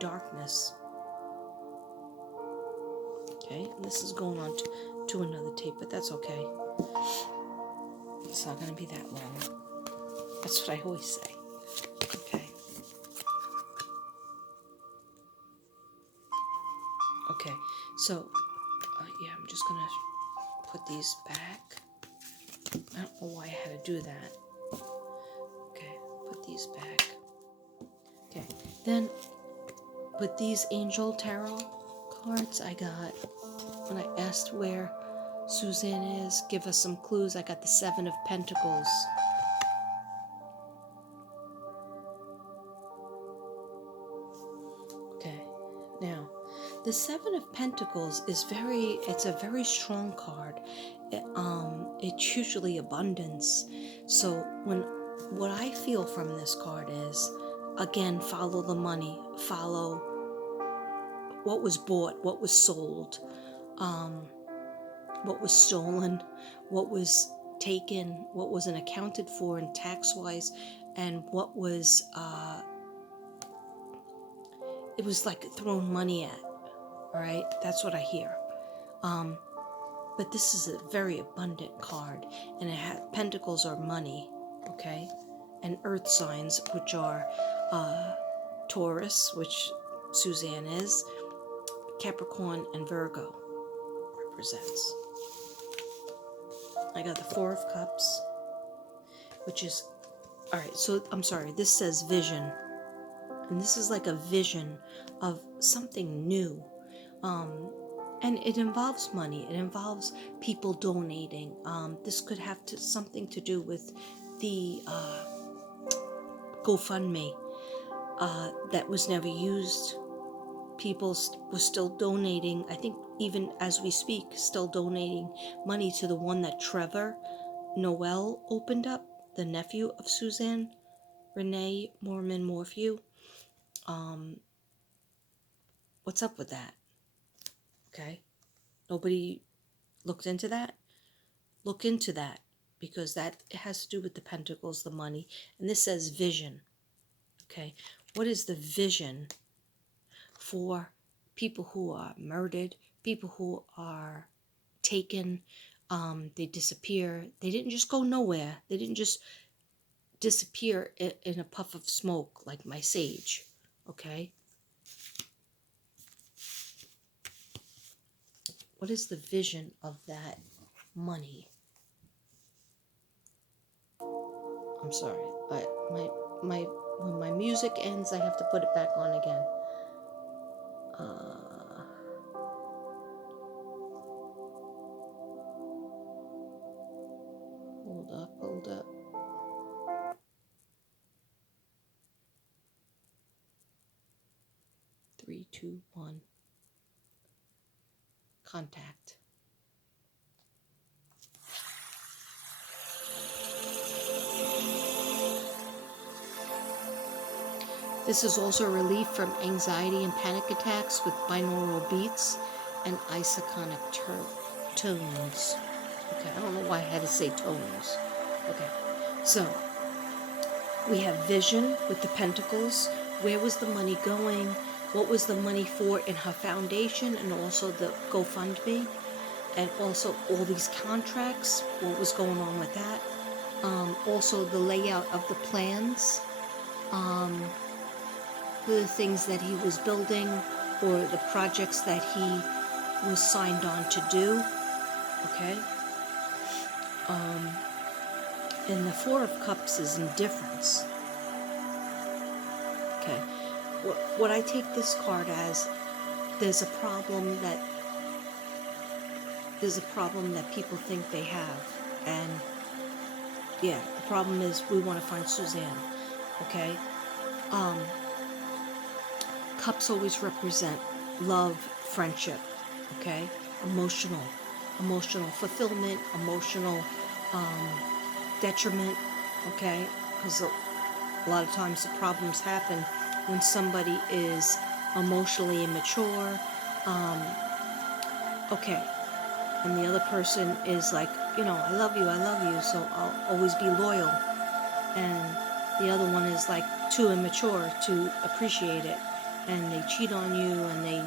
darkness. Okay, and this is going on to another tape, but that's okay. It's not going to be that long. That's what I always say. Okay. Okay, so, yeah, I'm just going to put these back. I don't know why I had to do that. Okay, put these back. Okay, then with these Angel Tarot cards I got, when I asked where Suzanne is, give us some clues, I got the Seven of Pentacles. Okay, now, the Seven of Pentacles is it's a very strong card. It's usually abundance. So what I feel from this card is, again, follow the money, follow what was bought, what was sold, what was stolen, what was taken, what wasn't accounted for in tax-wise, and what was, it was like thrown money at, all right? That's what I hear. But this is a very abundant card, and it has pentacles are money, okay? And earth signs, which are Taurus, which Suzanne is, Capricorn, and Virgo represents. I got the Four of Cups, which is, all right, so I'm sorry, this says vision. And this is like a vision of something new. And it involves money. It involves people donating. This could have something to do with the GoFundMe that was never used. People were still donating. I think even as we speak, still donating money to the one that Trevor Noel opened up, the nephew of Suzanne, Renee Morphew. What's up with that? Okay. Nobody looked into that? Look into that, because that has to do with the pentacles, the money. And this says vision. Okay. What is the vision for people who are murdered, people who are taken, they disappear. They didn't just go nowhere. They didn't just disappear in a puff of smoke like my sage. Okay. What is the vision of that money? I'm sorry, but when my music ends, I have to put it back on again. Hold up. 3, 2, 1. Contact. This is also relief from anxiety and panic attacks with binaural beats and isoconic tones. Okay, I don't know why I had to say tones. Okay, so we have vision with the pentacles. Where was the money going? What was the money for in her foundation, and also the GoFundMe, and also all these contracts, what was going on with that? Also the layout of the plans, the things that he was building, or the projects that he was signed on to do, okay? And the Four of Cups is indifference. Okay, what I take this card as, there's a problem that people think they have, and yeah, the problem is we want to find Suzanne. Okay, cups always represent love, friendship. Okay, emotional fulfillment, emotional detriment. Okay, because a lot of times the problems happen when somebody is emotionally immature, okay, and the other person is like, I love you, so I'll always be loyal, and the other one is like too immature to appreciate it, and they cheat on you, and they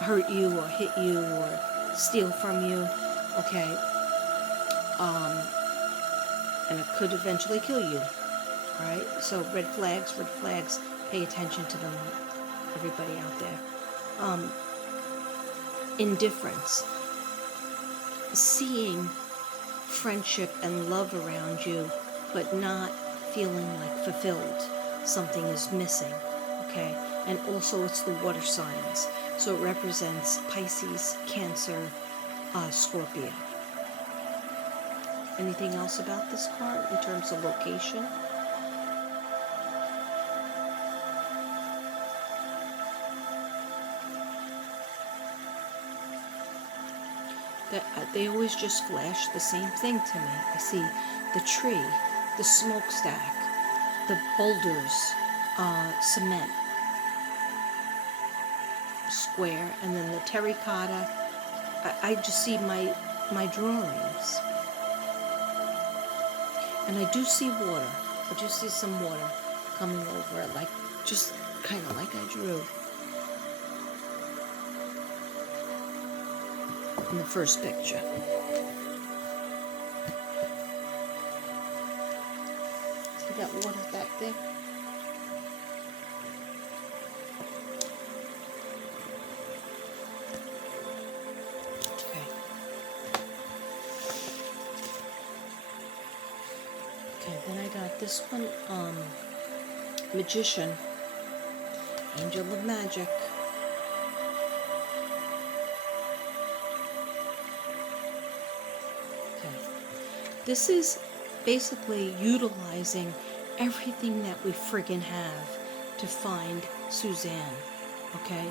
hurt you or hit you or steal from you, okay, and it could eventually kill you, all right? So red flags, pay attention to them, everybody out there. Indifference, seeing friendship and love around you, but not feeling like fulfilled. Something is missing, okay? And also it's the water signs. So it represents Pisces, Cancer, Scorpio. Anything else about this card in terms of location? They always just flash the same thing to me. I see the tree, the smokestack, the boulders, cement, square, and then the terracotta. I just see my drawings. And I do see water. I do see some water coming over it, like just kind of like I drew in the first picture. See that water back there? Okay. Okay, then I got this one, Magician, Angel of Magic. This is basically utilizing everything that we friggin' have to find Suzanne, okay?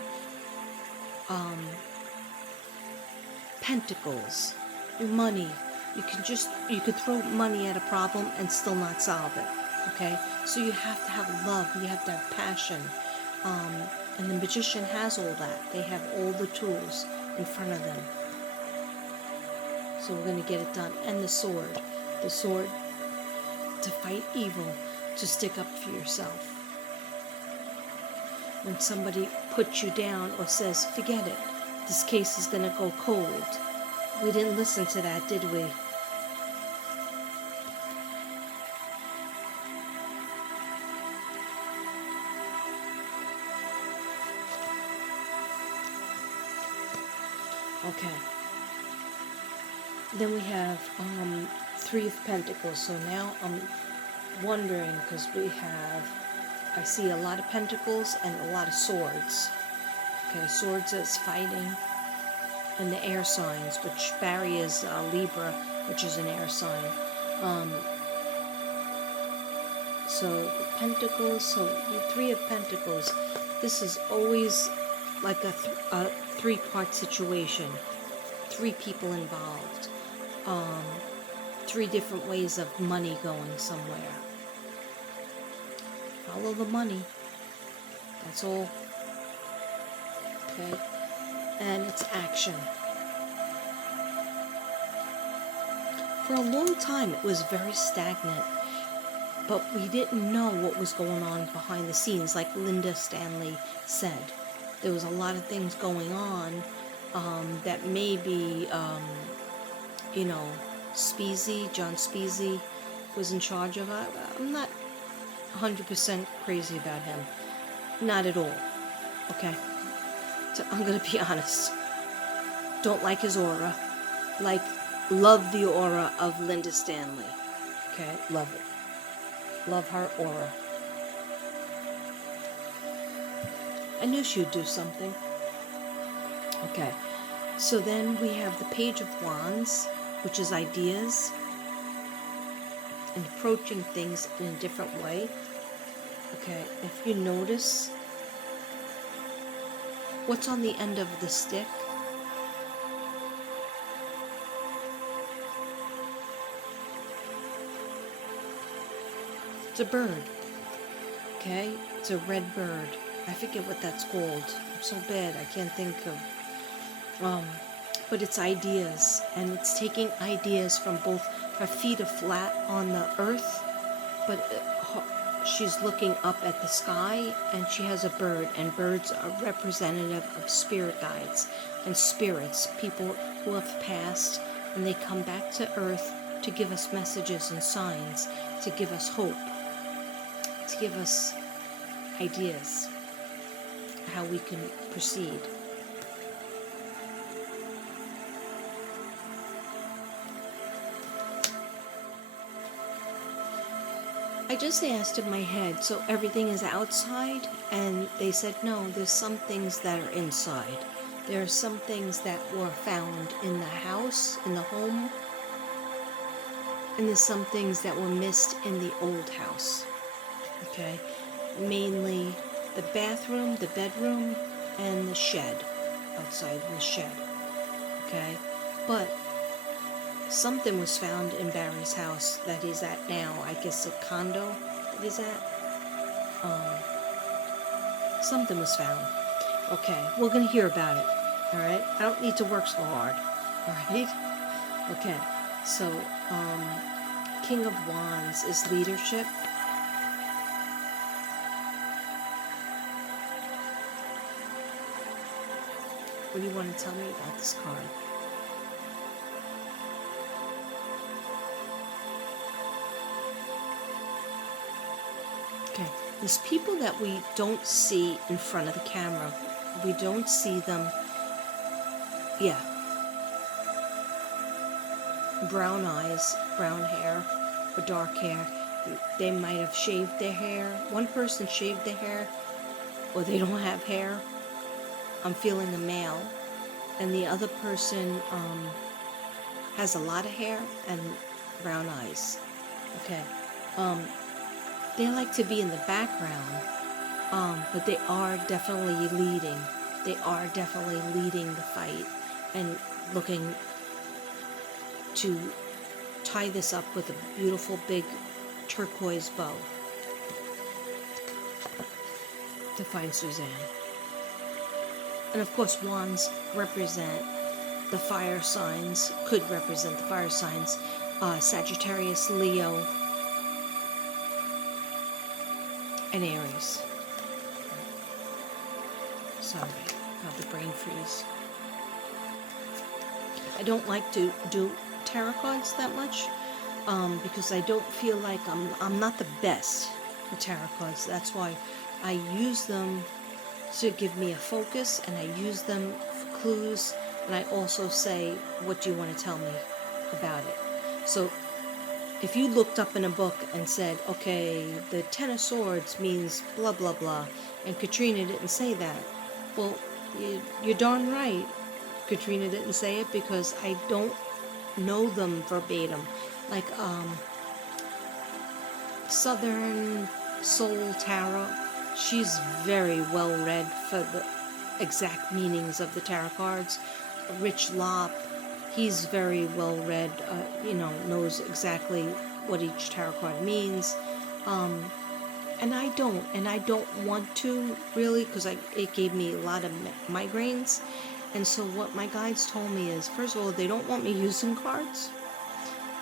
Pentacles, money. You could throw money at a problem and still not solve it, okay? So you have to have love, you have to have passion. And the Magician has all that. They have all the tools in front of them. So we're going to get it done. And the sword to fight evil, to stick up for yourself. When somebody puts you down or says, forget it, this case is going to go cold. We didn't listen to that, did we? Okay. Then we have Three of Pentacles. So now I'm wondering, because I see a lot of pentacles and a lot of swords. Okay, swords is fighting, and the air signs, which Barry is Libra, which is an air sign. So the Pentacles, so the Three of Pentacles, this is always like a three-part situation. Three people involved. Three different ways of money going somewhere. Follow the money. That's all. Okay? And it's action. For a long time, it was very stagnant, but we didn't know what was going on behind the scenes. Like Linda Stanley said, there was a lot of things going on that maybe, John Speasy was in charge of. I'm not 100% crazy about him. Not at all. Okay? So I'm going to be honest. Don't like his aura. Love the aura of Linda Stanley. Okay? Love it. Love her aura. I knew she'd do something. Okay. So then we have the Page of Wands, which is ideas and approaching things in a different way. Okay, if you notice, what's on the end of the stick? It's a bird. Okay, it's a red bird. I forget what that's called. I'm so bad, I can't think of. But it's ideas, and it's taking ideas from both. Her feet are flat on the earth, but she's looking up at the sky, and she has a bird, and birds are representative of spirit guides and spirits, people who have passed, and they come back to earth to give us messages and signs, to give us hope, to give us ideas how we can proceed. I just asked in my head, so everything is outside? And they said, no, there's some things that are inside. There are some things that were found in the house, in the home, and there's some things that were missed in the old house. Okay? Mainly the bathroom, the bedroom, and the shed. Outside in the shed. Okay? But something was found in Barry's house that he's at now. I guess a condo that he's at. Something was found. Okay, we're going to hear about it. Alright? I don't need to work so hard. Alright? Okay, so, King of Wands is leadership. What do you want to tell me about this card? Okay, there's people that we don't see in front of the camera. We don't see them. Yeah. Brown eyes, brown hair, or dark hair. They might have shaved their hair. One person shaved their hair, or they don't have hair. I'm feeling a male. And the other person has a lot of hair and brown eyes. Okay. They like to be in the background, but they are definitely leading. They are definitely leading the fight and looking to tie this up with a beautiful big turquoise bow to find Suzanne. And of course, wands represent the fire signs, could represent the fire signs, Sagittarius, Leo, and Aries. Sorry about the brain freeze. I don't like to do tarot cards that much because I don't feel like I'm not the best with tarot cards. That's why I use them to give me a focus, and I use them for clues, and I also say, what do you want to tell me about it? So if you looked up in a book and said, okay, the Ten of Swords means blah, blah, blah, and Katrina didn't say that, well, you're darn right Katrina didn't say it, because I don't know them verbatim. Like, Southern Soul Tarot, she's very well read for the exact meanings of the tarot cards. Rich Lopp, he's very well read, knows exactly what each tarot card means. And I don't want to really, because it gave me a lot of migraines. And so what my guides told me is, first of all, they don't want me using cards.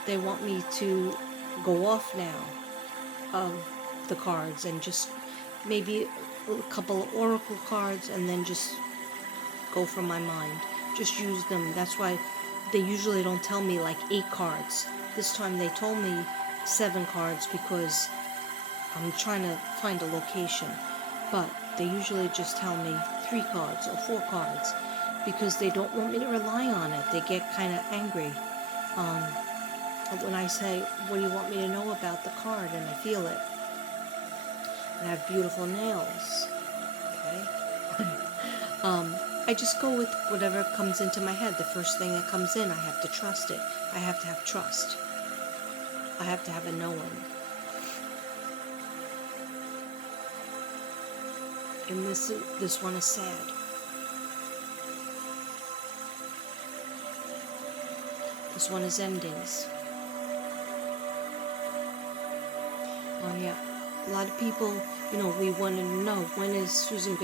They want me to go off now of the cards and just maybe a couple of oracle cards, and then just go from my mind. Just use them. That's why they usually don't tell me like 8 cards. This time they told me 7 cards because I'm trying to find a location. But they usually just tell me 3 cards or 4 cards because they don't want me to rely on it. They get kind of angry when I say, what do you want me to know about the card? And I feel it. And I have beautiful nails. Okay? I just go with whatever comes into my head. The first thing that comes in, I have to trust it. I have to have trust. I have to have a knowing. And this one is sad. This one is endings. Oh yeah. A lot of people, we want to know, when is Suzanne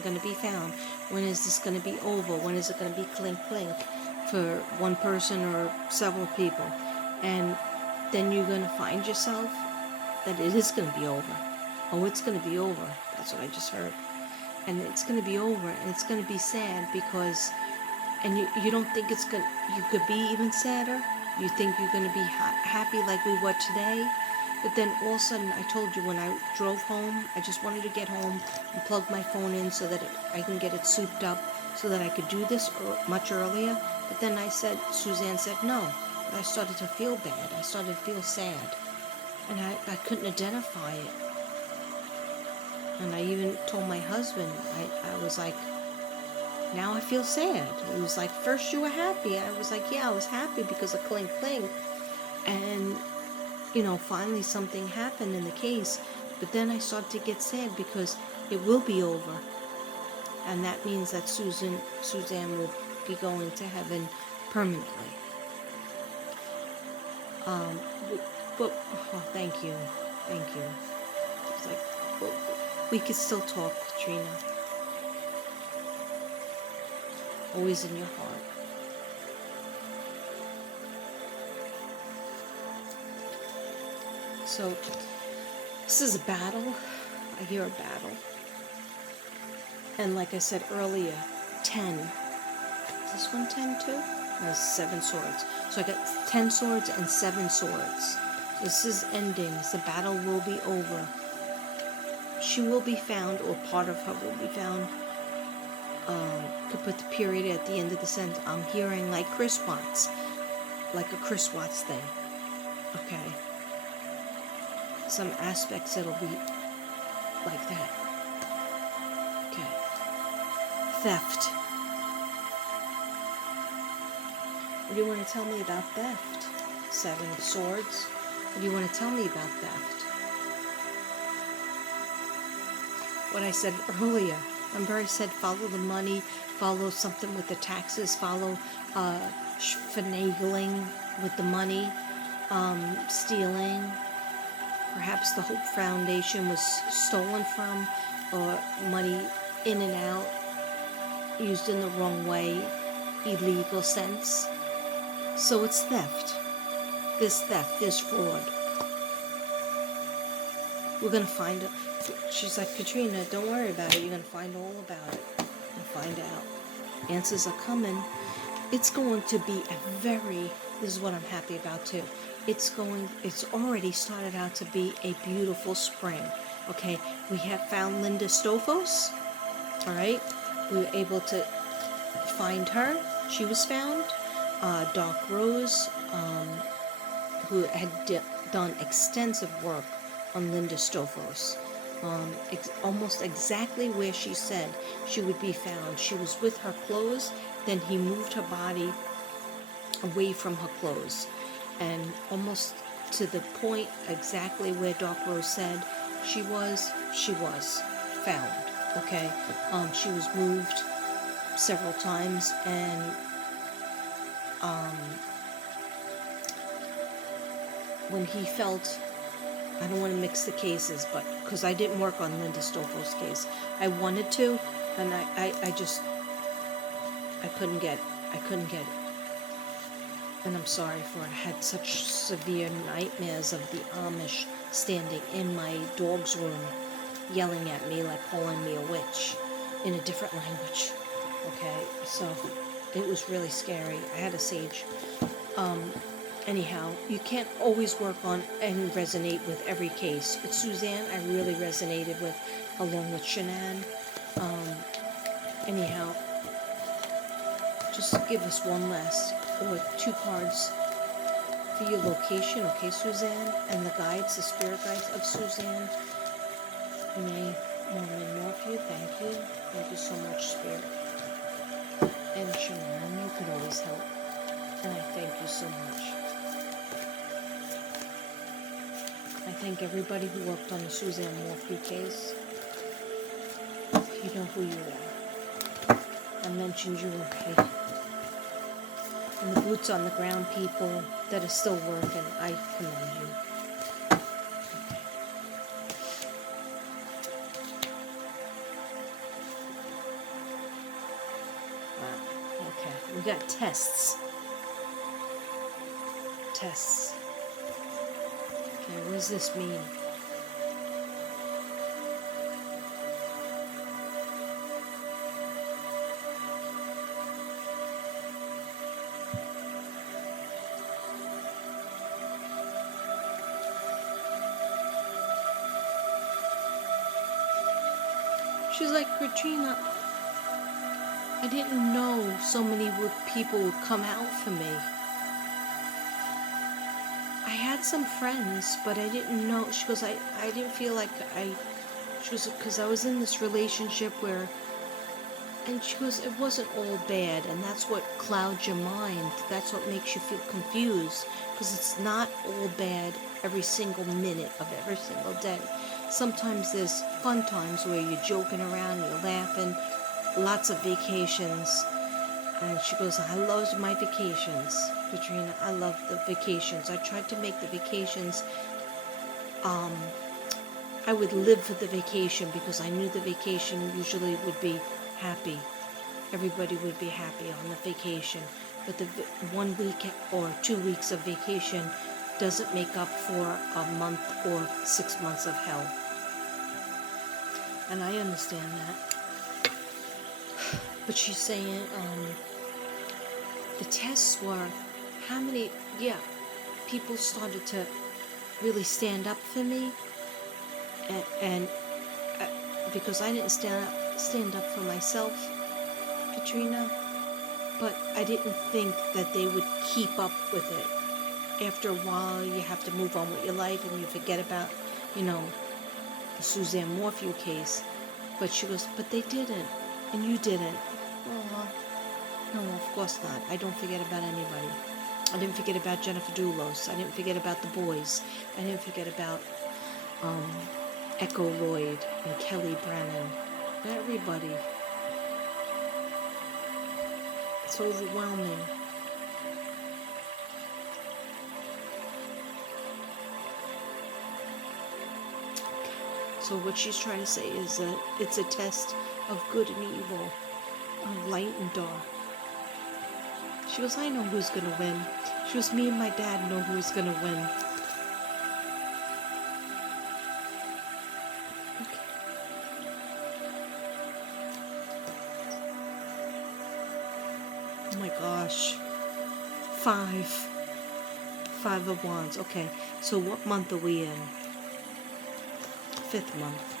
going to be found? When is this going to be over? When is it going to be clink clink for one person or several people? And then you're going to find yourself that it is going to be over. Oh, it's going to be over. That's what I just heard. And it's going to be over, and it's going to be sad because, and you don't think it's going to, you could be even sadder. You think you're going to be happy like we were today. But then all of a sudden, I told you when I drove home, I just wanted to get home and plug my phone in so that I can get it souped up so that I could do this much earlier. But then Suzanne said no. I started to feel bad. I started to feel sad. And I couldn't identify it. And I even told my husband, I was like, now I feel sad. He was like, first you were happy. I was like, yeah, I was happy because of clink clink. And, finally something happened in the case. But then I started to get sad because it will be over. And that means that Suzanne will be going to heaven permanently. But oh, thank you. It's like, well, we could still talk, Katrina. Always in your heart. So, this is a battle. I hear a battle. And like I said earlier, 10. Is this one 10 too? No, 7 swords. So I got 10 swords and 7 swords. This is ending. The battle will be over. She will be found, or part of her will be found. Could put the period at the end of the sentence. I'm hearing like Chris Watts. Like a Chris Watts thing. Okay. Some aspects it'll be like that. Okay. Theft. What do you want to tell me about theft? 7 of Swords. What do you want to tell me about theft? What I said earlier. Remember I said follow the money, follow something with the taxes, follow finagling with the money, stealing. Perhaps the Hope Foundation was stolen from, or money in and out, used in the wrong way, illegal sense. So it's theft. There's theft, there's fraud. We're going to find it. She's like, Katrina, don't worry about it. You're going to find all about it and find out. Answers are coming. It's going to be this is what I'm happy about too. It's already started out to be a beautiful spring. Okay, we have found Linda Stofos. All right, we were able to find her. She was found. Dark Rose, who had done extensive work on Linda Stofos. Almost exactly where she said she would be found. She was with her clothes, then he moved her body away from her clothes, and almost to the point exactly where Dark Rose said she was found. Okay, she was moved several times, and when he felt, I don't want to mix the cases, but because I didn't work on Linda Stofos' case, I wanted to, and I couldn't get it. And I'm sorry for it. I had such severe nightmares of the Amish standing in my dog's room, yelling at me, like calling me a witch in a different language. Okay, so it was really scary. I had a sage. Anyhow, you can't always work on and resonate with every case. With Suzanne, I really resonated with, along with Shanann. Anyhow, just give us one last, or 2 cards for your location, okay, Suzanne? And the guides, the spirit guides of Suzanne. Morphew, thank you. Thank you so much, Spirit. And Shanann, you could always help. And I thank you so much. I thank everybody who worked on the Suzanne Morphew case. You know who you are. I mentioned you, okay? And the boots on the ground people that are still working, I commend you. Okay. Wow. Okay. We got tests. Okay, what does this mean? She was like, Katrina, I didn't know so many people would come out for me. I had some friends, but I didn't know. She goes, I didn't feel like she goes, because I was in this relationship where, and she goes, it wasn't all bad, and that's what clouds your mind. That's what makes you feel confused, because it's not all bad every single minute of every single day. Sometimes there's fun times where you're joking around, you're laughing, lots of vacations. And she goes, I love my vacations, Katrina. I love the vacations. I tried to make the vacations, I would live for the vacation because I knew the vacation usually would be happy. Everybody would be happy on the vacation. But the 1 week or 2 weeks of vacation doesn't make up for a month or 6 months of hell. And I understand that. But she's saying, the tests were how many, people started to really stand up for me, and because I didn't stand up for myself, Katrina, but I didn't think that they would keep up with it. After a while, you have to move on with your life, and you forget about, the Suzanne Morphew case. But she goes, but they didn't, and you didn't. Oh, no, of course not. I don't forget about anybody. I didn't forget about Jennifer Doulos. I didn't forget about the boys. I didn't forget about Echo Lloyd and Kelly Brennan. Everybody. It's overwhelming. So what she's trying to say is that it's a test of good and evil, of light and dark. She goes, I know who's going to win. She goes, me and my dad know who's going to win. Okay. Oh my gosh. 5 of Wands. Okay, so what month are we in? 5th month.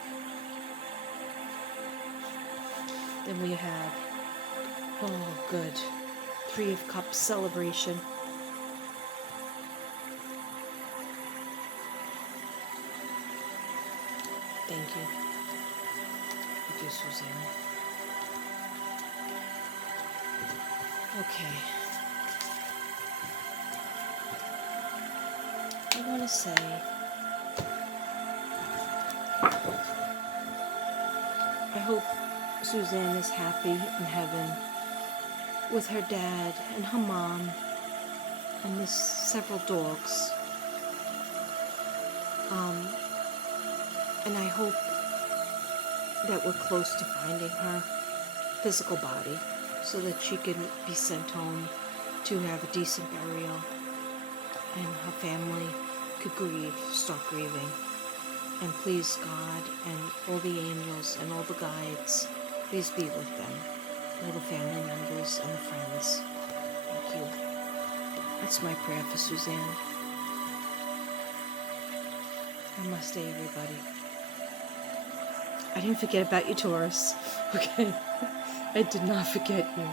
Then we have, oh good, 3 of Cups, celebration. Thank you. Thank you, Suzanne. Okay. I want to say, I hope Suzanne is happy in heaven with her dad and her mom and there's several dogs. And I hope that we're close to finding her physical body so that she can be sent home to have a decent burial and her family could start grieving. And please, God, and all the angels and all the guides, please be with them, all the family members and the friends. Thank you. That's my prayer for Suzanne. Namaste, everybody. I didn't forget about you, Taurus. Okay? I did not forget you.